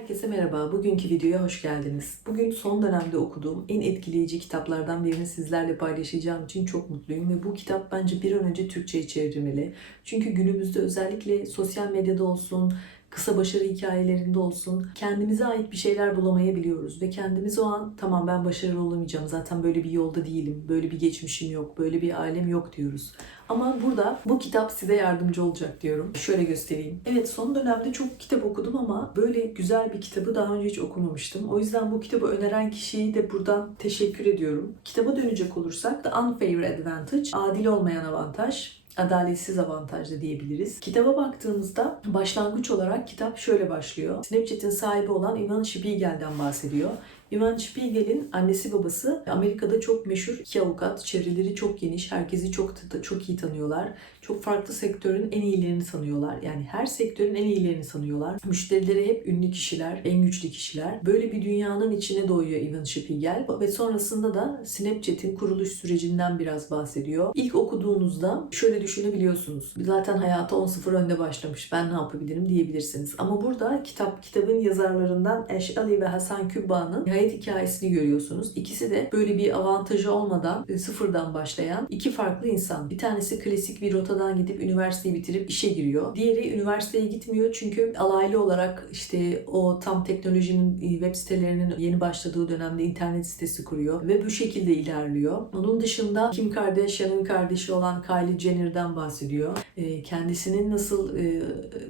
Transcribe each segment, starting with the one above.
Herkese merhaba. Bugünkü videoya hoş geldiniz. Bugün son dönemde okuduğum en etkileyici kitaplardan birini sizlerle paylaşacağım için çok mutluyum ve bu kitap bence bir an önce Türkçe'ye çevrilmeli. Çünkü günümüzde özellikle sosyal medyada olsun, kısa başarı hikayelerinde olsun kendimize ait bir şeyler bulamayabiliyoruz ve kendimiz o an tamam ben başarılı olamayacağım zaten böyle bir yolda değilim, böyle bir geçmişim yok, böyle bir ailem yok diyoruz. Ama burada bu kitap size yardımcı olacak diyorum. Şöyle göstereyim. Evet son dönemde çok kitap okudum ama böyle güzel bir kitabı daha önce hiç okumamıştım. O yüzden bu kitabı öneren kişiyi de buradan teşekkür ediyorum. Kitaba dönecek olursak The Unfair Advantage, adil olmayan avantaj adaletsiz avantajlı diyebiliriz. Kitaba baktığımızda başlangıç olarak kitap şöyle başlıyor. Snapchat'in sahibi olan Ivan Spiegel'den bahsediyor. Ivan Spiegel'in annesi babası Amerika'da çok meşhur iki avukat. Çevreleri çok geniş. Herkesi çok çok iyi tanıyorlar. Çok farklı sektörün en iyilerini sanıyorlar. Yani her sektörün en iyilerini sanıyorlar. Müşterileri hep ünlü kişiler, en güçlü kişiler. Böyle bir dünyanın içine doğuyor Ivan Spiegel ve sonrasında da Snapchat'in kuruluş sürecinden biraz bahsediyor. İlk okuduğunuzda şöyle düşünebiliyorsunuz. Zaten hayata 10-0 önde başlamış. Ben ne yapabilirim diyebilirsiniz. Ama burada kitap kitabın yazarlarından Ash Ali ve Hasan Kübba'nın hayat hikayesini görüyorsunuz. İkisi de böyle bir avantajı olmadan e, sıfırdan başlayan iki farklı insan. Bir tanesi klasik bir rotadan gidip üniversiteyi bitirip işe giriyor. Diğeri üniversiteye gitmiyor çünkü alaylı olarak işte o tam teknolojinin e, web sitelerinin yeni başladığı dönemde internet sitesi kuruyor ve bu şekilde ilerliyor. Onun dışında Kim Kardashian'ın kardeşi olan Kylie Jenner'dan bahsediyor. E, Kendisinin nasıl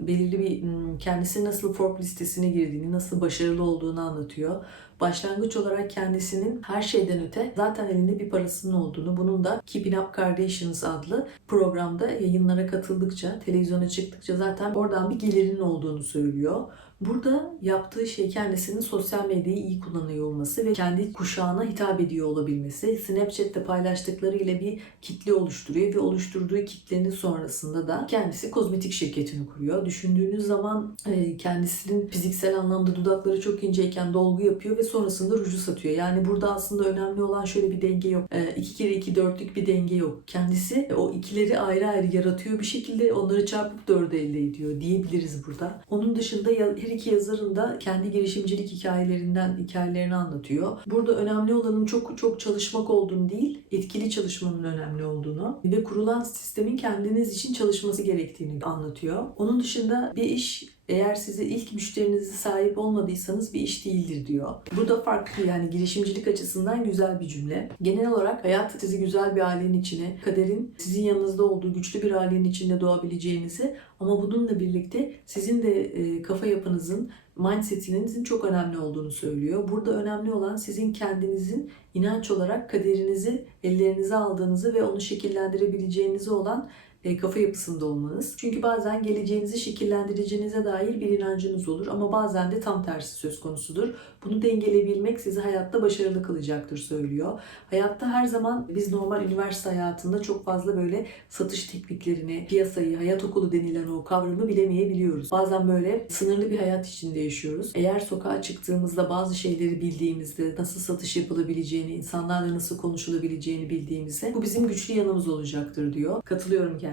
belirli bir kendisinin nasıl Forbes listesine girdiğini, nasıl başarılı olduğunu anlatıyor başlangıç olarak kendisinin her şeyden öte zaten elinde bir parasının olduğunu, bunun da Keeping Up Kardashians adlı programda yayınlara katıldıkça, televizyona çıktıkça zaten oradan bir gelirinin olduğunu söylüyor. Burada yaptığı şey kendisinin sosyal medyayı iyi kullanıyor olması ve kendi kuşağına hitap ediyor olabilmesi. Snapchat'te paylaştıklarıyla bir kitle oluşturuyor ve oluşturduğu kitlenin sonrasında da kendisi kozmetik şirketini kuruyor. Düşündüğünüz zaman e, kendisinin fiziksel anlamda dudakları çok inceyken dolgu yapıyor ve sonrasında ruju satıyor. Yani burada aslında önemli olan şöyle bir denge yok. 2 kere 2 dörtlük bir denge yok. Kendisi o ikileri ayrı ayrı yaratıyor bir şekilde onları çarpıp dörde elde ediyor diyebiliriz burada. Onun dışında her iki yazarın da kendi girişimcilik hikayelerinden hikayelerini anlatıyor. Burada önemli olanın çok çok çalışmak olduğunu değil, etkili çalışmanın önemli olduğunu ve kurulan sistemin kendiniz için çalışması gerektiğini anlatıyor. Onun dışında bir iş eğer size ilk müşterinizi sahip olmadıysanız bir iş değildir diyor. Bu da farklı yani girişimcilik açısından güzel bir cümle. Genel olarak hayat sizi güzel bir ailenin içine, kaderin sizin yanınızda olduğu güçlü bir ailenin içinde doğabileceğinizi ama bununla birlikte sizin de e, kafa yapınızın, mindsetinizin çok önemli olduğunu söylüyor. Burada önemli olan sizin kendinizin inanç olarak kaderinizi ellerinize aldığınızı ve onu şekillendirebileceğinizi olan e, kafa yapısında olmanız. Çünkü bazen geleceğinizi şekillendireceğinize dair bir inancınız olur ama bazen de tam tersi söz konusudur. Bunu dengeleyebilmek sizi hayatta başarılı kılacaktır söylüyor. Hayatta her zaman biz normal üniversite hayatında çok fazla böyle satış tekniklerini, piyasayı, hayat okulu denilen o kavramı bilemeyebiliyoruz. Bazen böyle sınırlı bir hayat içinde yaşıyoruz. Eğer sokağa çıktığımızda bazı şeyleri bildiğimizde, nasıl satış yapılabileceğini, insanlarla nasıl konuşulabileceğini bildiğimizde bu bizim güçlü yanımız olacaktır diyor. Katılıyorum kendisine.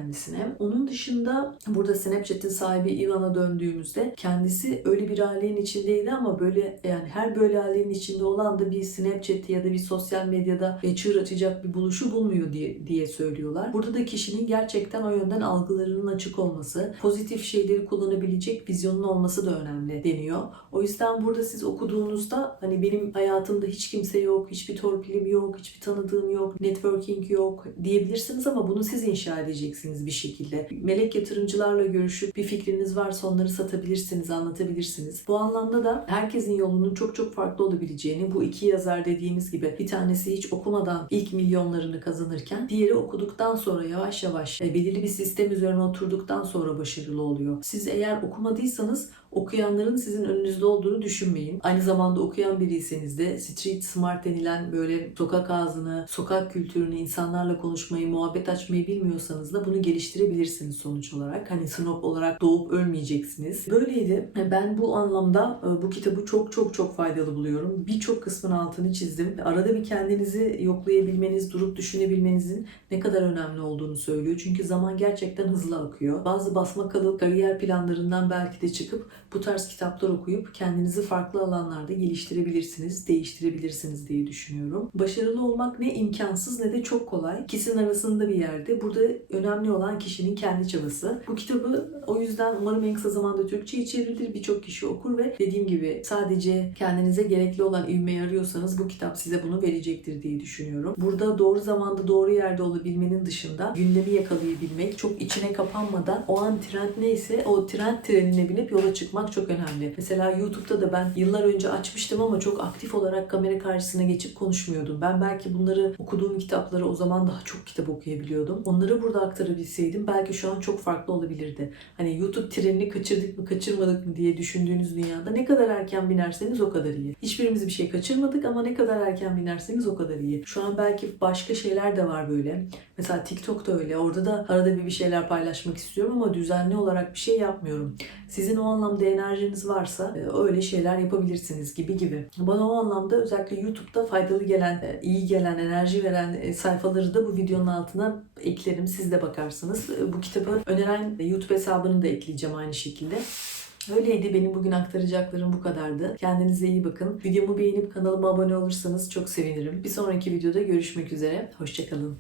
Onun dışında burada Snapchat'in sahibi Ivan'a döndüğümüzde kendisi öyle bir ailenin içindeydi ama böyle yani her böyle ailenin içinde olan da bir Snapchat ya da bir sosyal medyada çığır açacak bir buluşu bulmuyor diye, diye söylüyorlar. Burada da kişinin gerçekten o yönden algılarının açık olması, pozitif şeyleri kullanabilecek vizyonun olması da önemli deniyor. O yüzden burada siz okuduğunuzda hani benim hayatımda hiç kimse yok, hiçbir torpilim yok, hiçbir tanıdığım yok, networking yok diyebilirsiniz ama bunu siz inşa edeceksiniz bir şekilde. Melek yatırımcılarla görüşüp bir fikriniz varsa onları satabilirsiniz, anlatabilirsiniz. Bu anlamda da herkesin yolunun çok çok farklı olabileceğini bu iki yazar dediğimiz gibi bir tanesi hiç okumadan ilk milyonlarını kazanırken diğeri okuduktan sonra yavaş yavaş e, belirli bir sistem üzerine oturduktan sonra başarılı oluyor. Siz eğer okumadıysanız okuyanların sizin önünüzde olduğunu düşünmeyin. Aynı zamanda okuyan biriyseniz de street smart denilen böyle sokak ağzını, sokak kültürünü, insanlarla konuşmayı, muhabbet açmayı bilmiyorsanız da bunu geliştirebilirsiniz sonuç olarak. Hani snob olarak doğup ölmeyeceksiniz. Böyleydi. Ben bu anlamda e, bu kitabı çok çok çok faydalı buluyorum. Birçok kısmın altını çizdim. Arada bir kendinizi yoklayabilmeniz, durup düşünebilmenizin ne kadar önemli olduğunu söylüyor. Çünkü zaman gerçekten hızlı akıyor. Bazı basma kalıp kariyer planlarından belki de çıkıp bu tarz kitaplar okuyup kendinizi farklı alanlarda geliştirebilirsiniz, değiştirebilirsiniz diye düşünüyorum. Başarılı olmak ne imkansız ne de çok kolay. İkisinin arasında bir yerde. Burada önemli olan kişinin kendi çabası. Bu kitabı o yüzden umarım en kısa zamanda Türkçe'ye çevrilir. Birçok kişi okur ve dediğim gibi sadece kendinize gerekli olan ivmeyi arıyorsanız bu kitap size bunu verecektir diye düşünüyorum. Burada doğru zamanda doğru yerde olabilmenin dışında gündemi yakalayabilmek, çok içine kapanmadan o an trend neyse o trend trenine binip yola çıkmak çok önemli. Mesela YouTube'da da ben yıllar önce açmıştım ama çok aktif olarak kamera karşısına geçip konuşmuyordum. Ben belki bunları okuduğum kitapları o zaman daha çok kitap okuyabiliyordum. Onları burada aktarabilseydim belki şu an çok farklı olabilirdi. Hani YouTube trenini kaçırdık mı kaçırmadık mı diye düşündüğünüz dünyada ne kadar erken binerseniz o kadar iyi. Hiçbirimiz bir şey kaçırmadık ama ne kadar erken binerseniz o kadar iyi. Şu an belki başka şeyler de var böyle. Mesela TikTok da öyle. Orada da arada bir bir şeyler paylaşmak istiyorum ama düzenli olarak bir şey yapmıyorum. Sizin o anlamda enerjiniz varsa e, öyle şeyler yapabilirsiniz gibi gibi. Bana o anlamda özellikle YouTube'da faydalı gelen, e, iyi gelen, enerji veren e, sayfaları da bu videonun altına eklerim. Siz de bakarsınız. Bu kitabı öneren YouTube hesabını da ekleyeceğim aynı şekilde. Öyleydi benim bugün aktaracaklarım bu kadardı. Kendinize iyi bakın. Videomu beğenip kanalıma abone olursanız çok sevinirim. Bir sonraki videoda görüşmek üzere. Hoşçakalın.